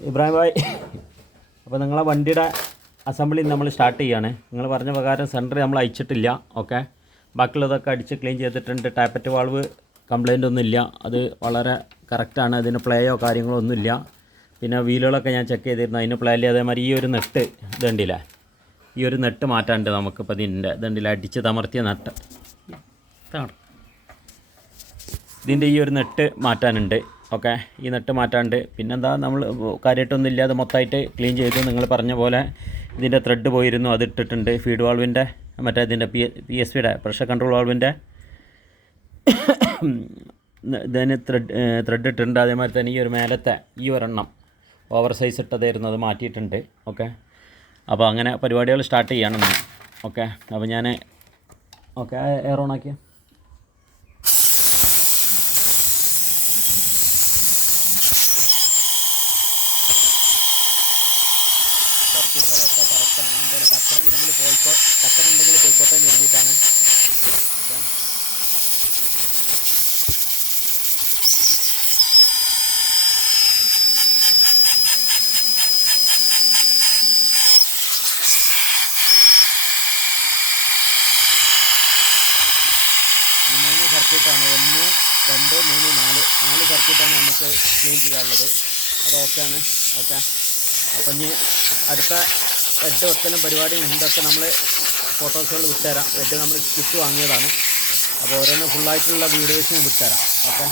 ഇബ്രാഹിം ഭായ്, അപ്പോൾ നിങ്ങളെ വണ്ടിയുടെ അസംബ്ലി നമ്മൾ സ്റ്റാർട്ട് ചെയ്യുകയാണ്. നിങ്ങൾ പറഞ്ഞ പ്രകാരം സെൻറ്റർ നമ്മൾ അയച്ചിട്ടില്ല. ഓക്കെ, ബാക്കിയുള്ളതൊക്കെ അടിച്ച് ക്ലീൻ ചെയ്തിട്ടുണ്ട്. ടാപ്പറ്റ് വാൾവ് കംപ്ലൈൻ്റ് ഒന്നുമില്ല, അത് വളരെ കറക്റ്റാണ്. അതിന് പ്ലേയോ കാര്യങ്ങളോ ഒന്നുമില്ല. പിന്നെ വീലുകളൊക്കെ ഞാൻ ചെക്ക് ചെയ്തിരുന്നു, അതിന് പ്ലേ ഇല്ല. അതേമാതിരി ഈ ഒരു നെട്ട് ഇതുണ്ടില്ല, ഈ ഒരു നെട്ട് മാറ്റാണ്ട് നമുക്കിപ്പോൾ ഇതിൻ്റെ ഇതുണ്ടില്ല, അടിച്ച് തമർത്തിയ നെട്ട് ഇതിൻ്റെ ഈ ഒരു നെട്ട് മാറ്റാനുണ്ട്. ഓക്കെ, ഈ നെട്ട് മാറ്റാണ്ട് പിന്നെന്താ നമ്മൾ കാര്യമായിട്ടൊന്നും ഇല്ല. അത് മൊത്തമായിട്ട് ക്ലീൻ ചെയ്തു. നിങ്ങൾ പറഞ്ഞ പോലെ ഇതിൻ്റെ ത്രെഡ് പോയിരുന്നു, അത് ഇട്ടിട്ടുണ്ട്. ഫീഡ് വാൾവിൻ്റെ മറ്റേ ഇതിൻ്റെ PSV പ്രഷർ കൺട്രോൾ വാൾവിൻ്റെ ഇതിന് ത്രെഡ് ഇട്ടിട്ടുണ്ട്. അതേമാതിരി തന്നെ ഈ ഒരു മേലത്തെ ഈ ഒരെണ്ണം ഓവർ സൈസ് ഇട്ടതായിരുന്നു, അത് മാറ്റിയിട്ടുണ്ട്. ഓക്കെ, അപ്പോൾ അങ്ങനെ പരിപാടികൾ സ്റ്റാർട്ട് ചെയ്യണമെന്ന്. ഓക്കെ, അപ്പോൾ ഞാൻ ഓക്കെ എയർ ഓൺ ആക്കിയ സർക്യൂട്ടുകളൊക്കെ കറക്റ്റാണ്. എന്തെങ്കിലും കച്ചറ ഉണ്ടെങ്കിൽ പോയിക്കോട്ടെ എന്ന് എഴുതിയിട്ടാണ്. ഓക്കെ, ഈ 3 സർക്യൂട്ടാണ്, 1, 2, 3, 4 സർക്യൂട്ടാണ് നമുക്ക് ക്ലീൻ ചെയ്യാനുള്ളത്. അത് ഓക്കെയാണ്. ഓക്കെ, അപ്പം ഇനി അടുത്ത ഹെഡ് വെക്കലും പരിപാടിയും ഇതൊക്കെ നമ്മൾ ഫോട്ടോസുകൾ വിട്ടുതരാം. ഹെഡ് നമ്മൾ കിറ്റ് വാങ്ങിയതാണ്, അപ്പോൾ ഓരോന്ന് ഫുള്ളായിട്ടുള്ള വീഡിയോസ് ഞാൻ വിട്ടുതരാം. ഓക്കെ.